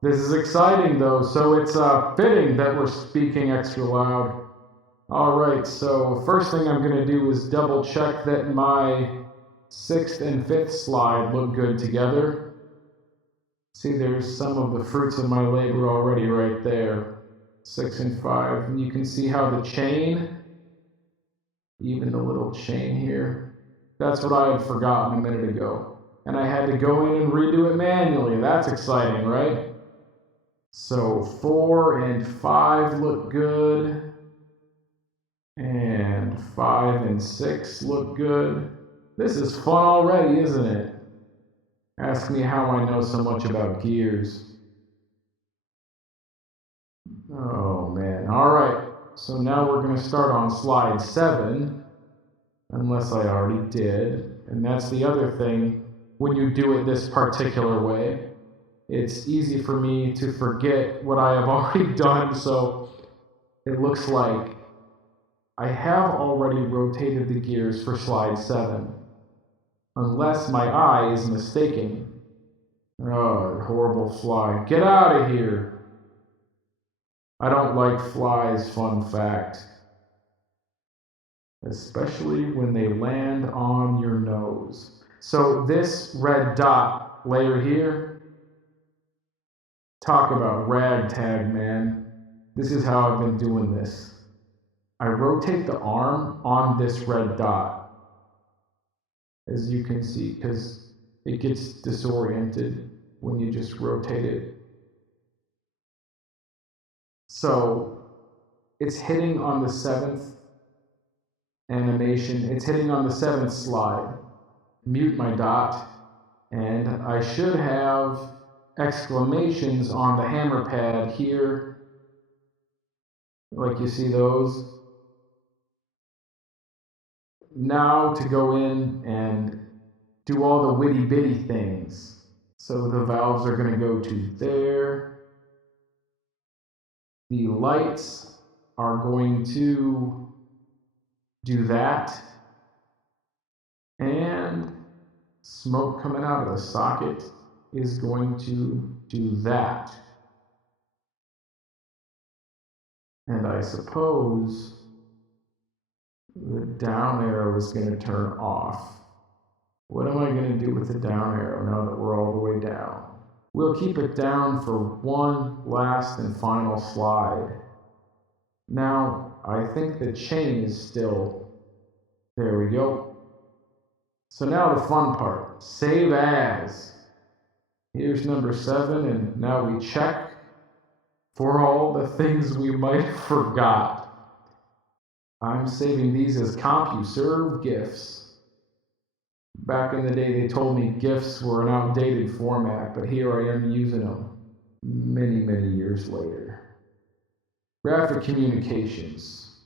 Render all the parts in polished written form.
This is exciting though, so it's fitting that we're speaking extra loud. All right, so first thing I'm gonna do is double check that my 6th and 5th slide look good together. See, there's some of the fruits of my labor already right there. 6 and 5, and you can see how the chain, even the little chain here, that's what I had forgotten a minute ago. And I had to go in and redo it manually. That's exciting, right? So 4 and 5 look good. And 5 and 6 look good. This is fun already, isn't it? Ask me how I know so much about gears. Oh man, alright. So now we're going to start on slide 7, unless I already did. And that's the other thing, when you do it this particular way, it's easy for me to forget what I have already done, so it looks like I have already rotated the gears for slide 7, unless my eye is mistaken. Oh, horrible fly. Get out of here! I don't like flies, fun fact. Especially when they land on your nose. So this red dot layer here, talk about ragtag, man. This is how I've been doing this. I rotate the arm on this red dot, as you can see, because it gets disoriented when you just rotate it. So it's hitting on the 7th animation, it's hitting on the 7th slide. Mute my dot, and I should have exclamations on the hammer pad here, like you see those. Now to go in and do all the witty bitty things. So the valves are going to go to there. The lights are going to do that. And smoke coming out of the socket is going to do that. And I suppose the down arrow is going to turn off. What am I going to do with the down arrow now that we're all the way down? We'll keep it down for one last and final slide. Now, I think the chain is still, there we go. So now the fun part, save as. Here's number 7, and now we check for all the things we might have forgot. I'm saving these as CompuServe GIFs. Back in the day, they told me GIFs were an outdated format, but here I am using them many, many years later. Graphic communications.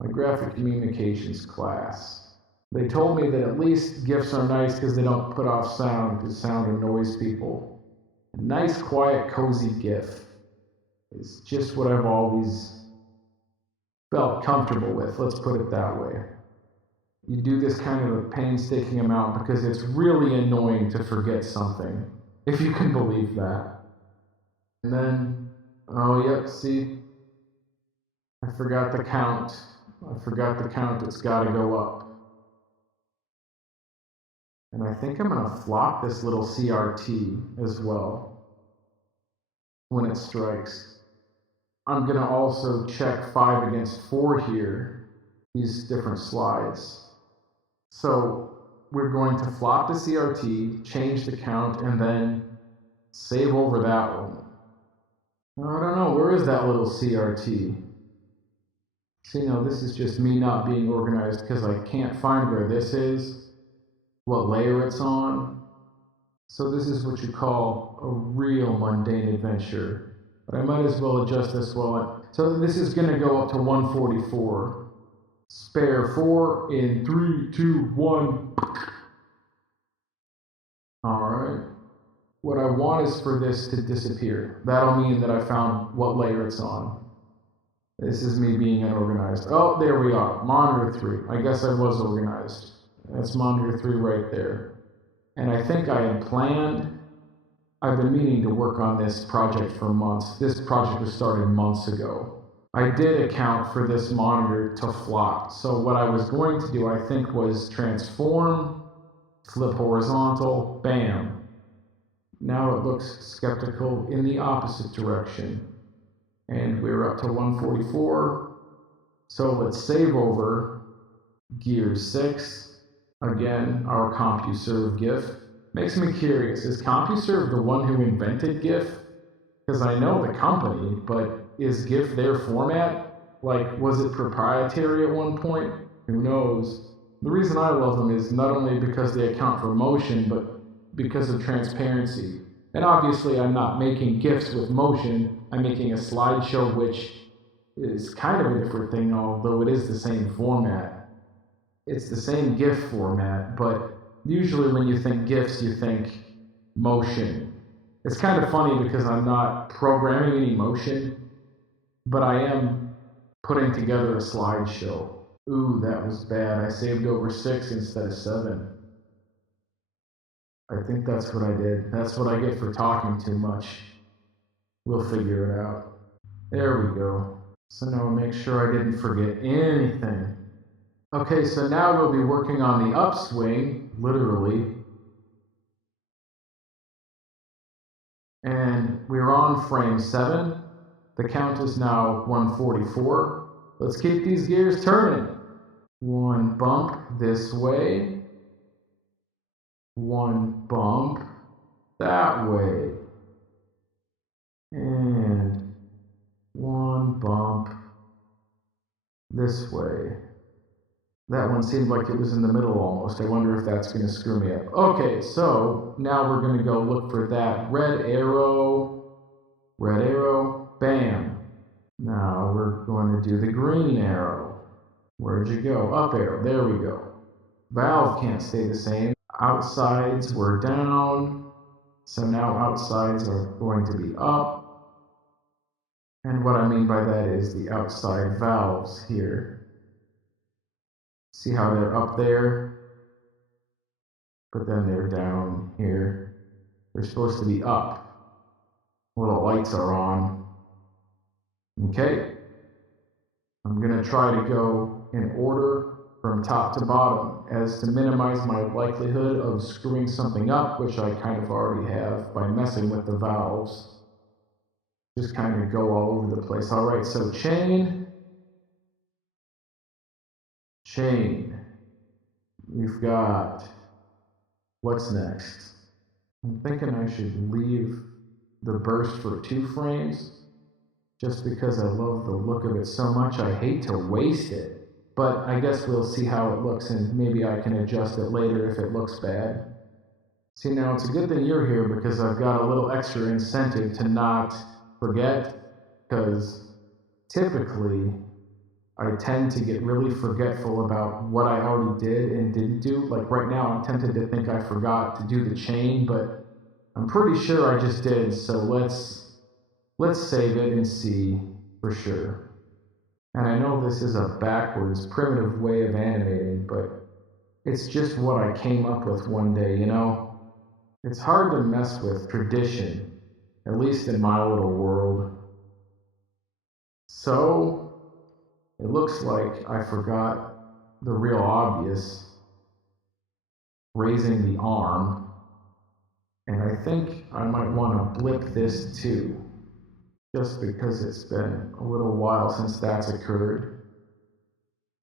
My graphic communications class. They told me that at least GIFs are nice because they don't put off sound, because sound annoys people. A nice, quiet, cozy GIF is just what I've always felt comfortable with, let's put it that way. You do this kind of a painstaking amount because it's really annoying to forget something, if you can believe that. And then, oh yep, see, I forgot the count. It's got to go up. And I think I'm going to flop this little CRT as well when it strikes. I'm going to also check 5 against 4 here, these different slides. So we're going to flop the CRT, change the count, and then save over that one. I don't know, where is that little CRT? See, no, this is just me not being organized because I can't find where this is, what layer it's on. So this is what you call a real mundane adventure. But I might as well adjust this so this is going to go up to 144. Spare 4 in 3, 2, 1. Alright. What I want is for this to disappear. That'll mean that I found what layer it's on. This is me being unorganized. Oh, there we are. Monitor 3. I guess I was organized. That's monitor 3 right there. And I think I had planned I've been meaning to work on this project for months. This project was started months ago. I did account for this monitor to flop. So what I was going to do, I think, was transform, flip horizontal, bam. Now it looks skeptical in the opposite direction. And we're up to 144. So let's save over gear 6. Again, our CompuServe GIF. Makes me curious, is CompuServe the one who invented GIF? Because I know the company, but is GIF their format? Like, was it proprietary at one point? Who knows? The reason I love them is not only because they account for motion, but because of transparency. And obviously I'm not making GIFs with motion, I'm making a slideshow, which is kind of a different thing, although it is the same format. It's the same GIF format, but usually when you think GIFs, you think motion. It's kind of funny because I'm not programming any motion, but I am putting together a slideshow. Ooh, that was bad. I saved over 6 instead of 7. I think that's what I did. That's what I get for talking too much. We'll figure it out. There we go. So now I'll make sure I didn't forget anything. Okay, so now we'll be working on the upswing, literally. And we're on frame 7. The count is now 144. Let's keep these gears turning. One bump this way. One bump that way. And one bump this way. That one seemed like it was in the middle almost. I wonder if that's going to screw me up. Okay, so now we're going to go look for that red arrow, bam. Now we're going to do the green arrow. Where'd you go? Up arrow, there we go. Valve can't stay the same. Outsides were down, so now outsides are going to be up. And what I mean by that is the outside valves here. See how they're up there, but then they're down here. They're supposed to be up. Little lights are on. Okay. I'm going to try to go in order from top to bottom as to minimize my likelihood of screwing something up, which I kind of already have by messing with the valves. Just kind of go all over the place. All right, so chain. We've got, what's next? I'm thinking I should leave the burst for 2 frames, just because I love the look of it so much. I hate to waste it, but I guess we'll see how it looks, and maybe I can adjust it later if it looks bad. See, now it's a good thing you're here because I've got a little extra incentive to not forget, because typically I tend to get really forgetful about what I already did and didn't do. Like right now, I'm tempted to think I forgot to do the chain, but I'm pretty sure I just did. So let's save it and see for sure. And I know this is a backwards, primitive way of animating, but it's just what I came up with one day, you know? It's hard to mess with tradition, at least in my little world. So it looks like I forgot the real obvious, raising the arm, and I think I might want to blip this too, just because it's been a little while since that's occurred.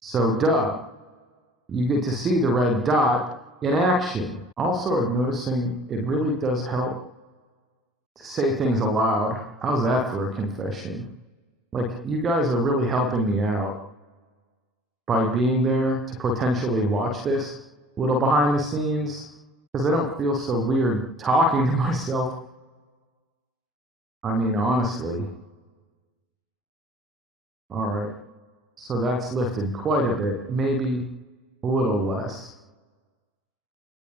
So duh, you get to see the red dot in action. Also, I'm noticing it really does help to say things aloud. How's that for a confession? Like, you guys are really helping me out by being there to potentially watch this little behind the scenes, because I don't feel so weird talking to myself. I mean, honestly. Alright, so that's lifted quite a bit, maybe a little less,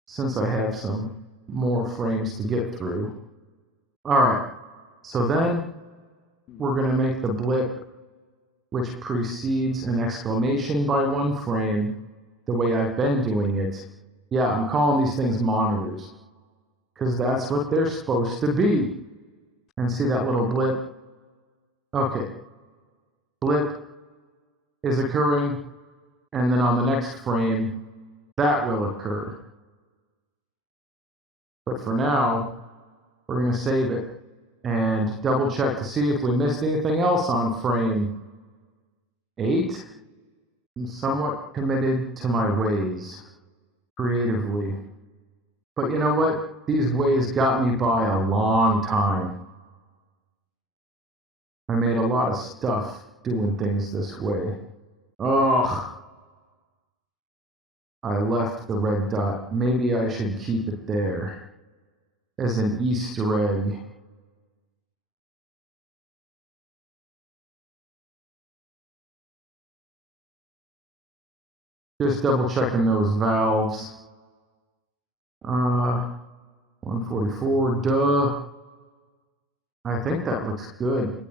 since I have some more frames to get through. Alright, so then we're going to make the blip which precedes an exclamation by 1 frame, the way I've been doing it. Yeah, I'm calling these things monitors. because that's what they're supposed to be. And see that little blip? Okay, blip is occurring, and then on the next frame, that will occur. But for now, we're going to save it and double check to see if we missed anything else on frame 8. I'm somewhat committed to my ways, creatively. But you know what? These ways got me by a long time. I made a lot of stuff doing things this way. Ugh. I left the red dot. Maybe I should keep it there as an Easter egg. Just double checking those valves. 144, duh. I think that looks good.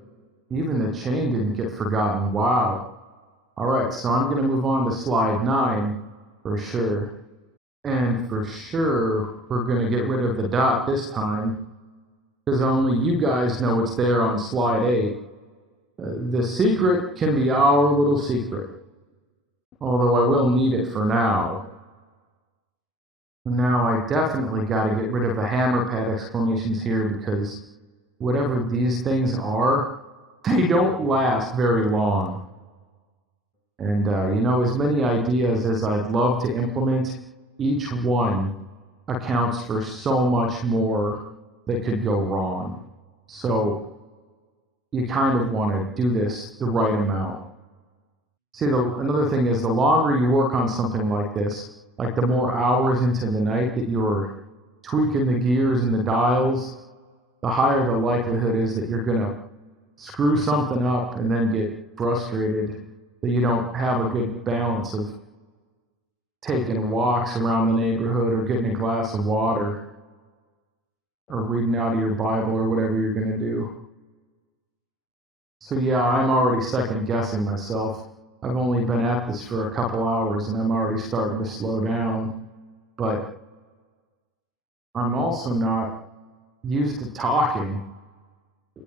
Even the chain didn't get forgotten. Wow. Alright, so I'm going to move on to slide 9 for sure. And for sure, we're going to get rid of the dot this time, because only you guys know it's there on slide 8. The secret can be our little secret, although I will need it for now. Now I definitely got to get rid of the hammer pad exclamations here, because whatever these things are, they don't last very long. And as many ideas as I'd love to implement, each one accounts for so much more that could go wrong. So you kind of want to do this the right amount. See, another thing is, the longer you work on something like this, like the more hours into the night that you're tweaking the gears and the dials, the higher the likelihood is that you're going to screw something up and then get frustrated that you don't have a good balance of taking walks around the neighborhood or getting a glass of water or reading out of your Bible or whatever you're going to do. So yeah, I'm already second guessing myself. I've only been at this for a couple hours and I'm already starting to slow down. But I'm also not used to talking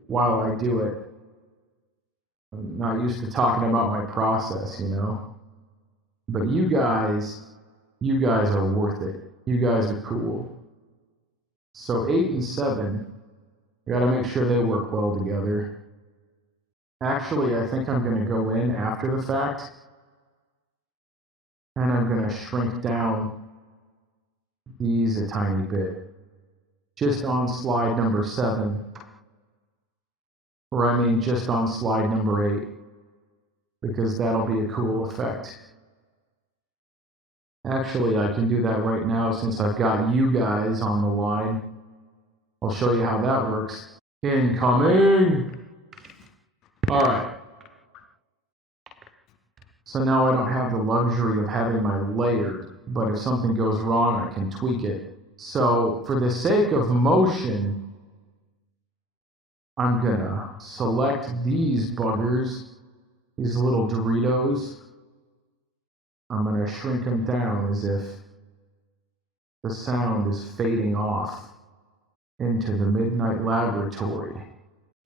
while I do it. I'm not used to talking about my process, But you guys are worth it. You guys are cool. So 8 and 7, I gotta make sure they work well together. Actually, I think I'm gonna go in after the fact, and I'm gonna shrink down these a tiny bit. Just on slide number 7. Or just on slide number 8. Because that'll be a cool effect. Actually, I can do that right now since I've got you guys on the line. I'll show you how that works. Incoming! Alright. So now I don't have the luxury of having my layered, but if something goes wrong, I can tweak it. So, for the sake of motion, I'm gonna select these buggers, these little Doritos. I'm going to shrink them down as if the sound is fading off into the midnight laboratory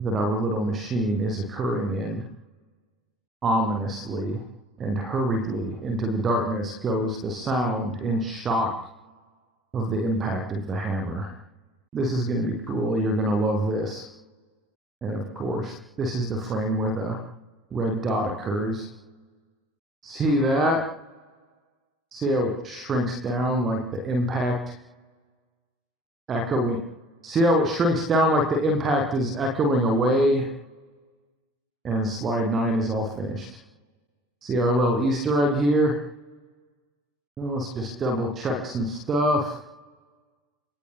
that our little machine is occurring in. Ominously and hurriedly into the darkness goes the sound in shock of the impact of the hammer. This is going to be cool. You're going to love this. And of course, this is the frame where the red dot occurs. See that? See how it shrinks down like the impact echoing. See how it shrinks down like the impact is echoing away? And slide 9 is all finished. See our little Easter egg here? Well, let's just double check some stuff.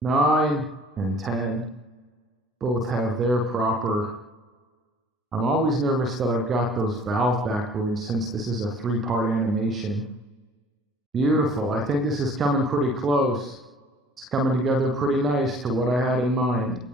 9 and 10 both have their proper. I'm always nervous that I've got those valves backwards since this is a 3-part animation. Beautiful. I think this is coming pretty close. It's coming together pretty nice to what I had in mind.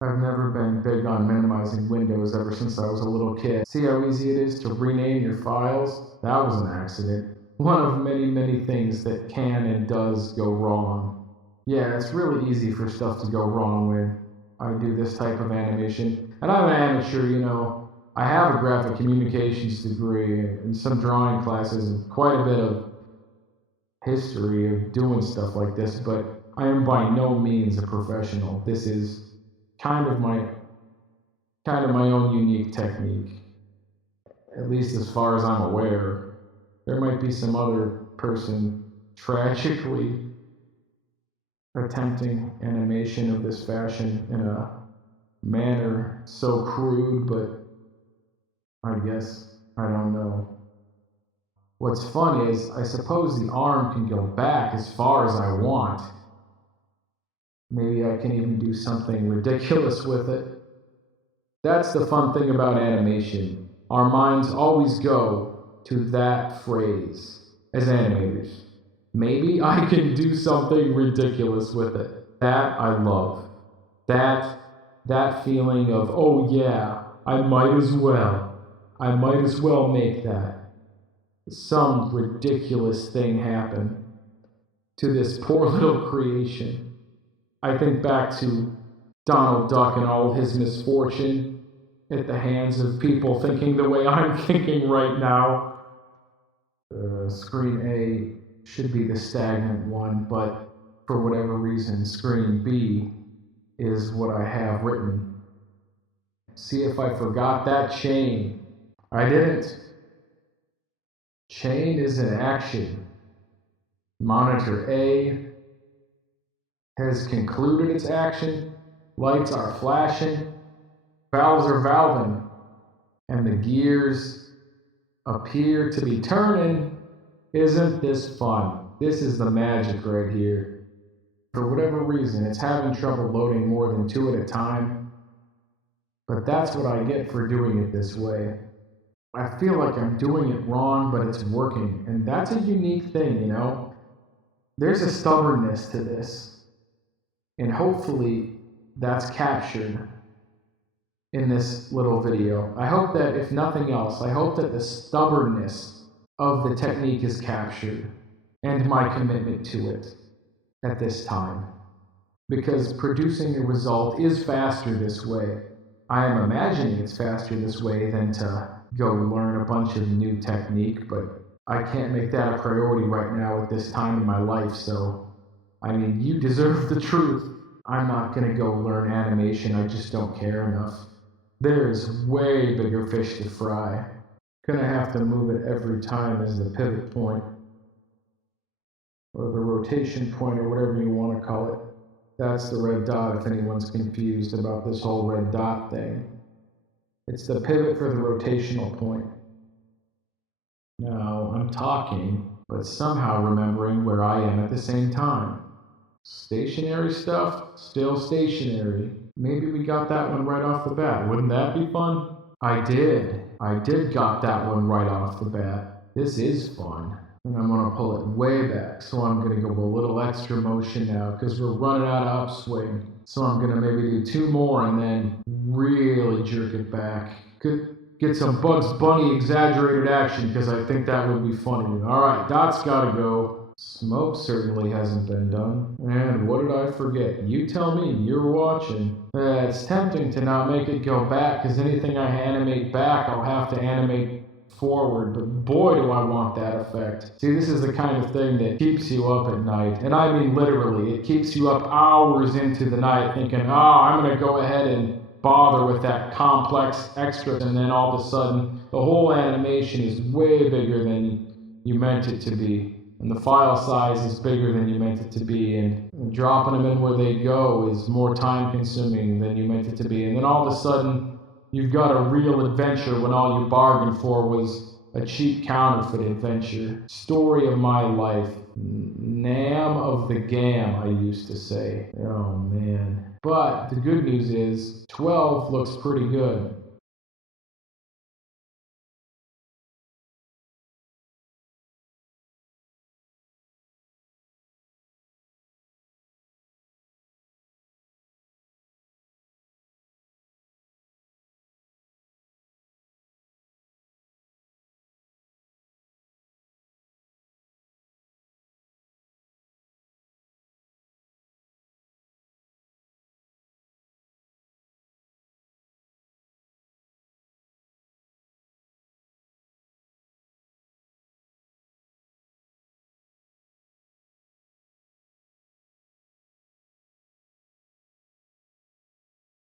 I've never been big on minimizing windows ever since I was a little kid. See how easy it is to rename your files? That was an accident. One of many, many things that can and does go wrong. Yeah, it's really easy for stuff to go wrong when I do this type of animation. And I'm an amateur, you know. I have a graphic communications degree and some drawing classes and quite a bit of history of doing stuff like this, but I am by no means a professional. This is kind of my own unique technique, at least as far as I'm aware. There might be some other person tragically attempting animation of this fashion in a manner so crude, but I guess I don't know. What's funny is I suppose the arm can go back as far as I want. Maybe I can even do something ridiculous with it. That's the fun thing about animation. Our minds always go to that phrase as animators. Maybe I can do something ridiculous with it. That I love. That feeling of, oh yeah, I might as well. I might as well make that. Some ridiculous thing happen to this poor little creation. I think back to Donald Duck and all of his misfortune at the hands of people thinking the way I'm thinking right now. Screen A should be the stagnant one, but for whatever reason, screen B is what I have written. See if I forgot that chain. I didn't. Chain is in action. Monitor A has concluded its action. Lights are flashing. Valves are valving. And the gears appear to be turning. Isn't this fun? This is the magic right here. For whatever reason, it's having trouble loading more than 2 at a time. But that's what I get for doing it this way. I feel like I'm doing it wrong, but it's working. And that's a unique thing, you know? There's a stubbornness to this. And hopefully that's captured in this little video. I hope that, if nothing else, I hope that the stubbornness of the technique is captured and my commitment to it at this time. Because producing a result is faster this way. I am imagining it's faster this way than to go learn a bunch of new technique, but I can't make that a priority right now at this time in my life, so I mean, you deserve the truth. I'm not gonna go learn animation, I just don't care enough. There's way bigger fish to fry. Gonna have to move it every time as the pivot point, or the rotation point, or whatever you want to call it. That's the red dot if anyone's confused about this whole red dot thing. It's the pivot for the rotational point. Now, I'm talking, but somehow remembering where I am at the same time. Stationary stuff, still stationary. Maybe we got that one right off the bat. Wouldn't that be fun? I did got that one right off the bat. This is fun. And I'm gonna pull it way back, so I'm gonna go a little extra motion now, because we're running out of upswing. So I'm gonna maybe do 2 more and then really jerk it back. Get some Bugs Bunny exaggerated action, because I think that would be funny. Alright, dot's gotta go. Smoke certainly hasn't been done. And what did I forget? You tell me, you're watching. It's tempting to not make it go back, because anything I animate back, I'll have to animate forward, but boy do I want that effect. See, this is the kind of thing that keeps you up at night, and I mean literally, it keeps you up hours into the night thinking, I'm gonna go ahead and bother with that complex extra, and then all of a sudden, the whole animation is way bigger than you meant it to be. And the file size is bigger than you meant it to be, and dropping them in where they go is more time consuming than you meant it to be. And then all of a sudden, you've got a real adventure when all you bargained for was a cheap counterfeit adventure. Story of my life. Nam of the Gam, I used to say. Oh man. But the good news is, 12 looks pretty good.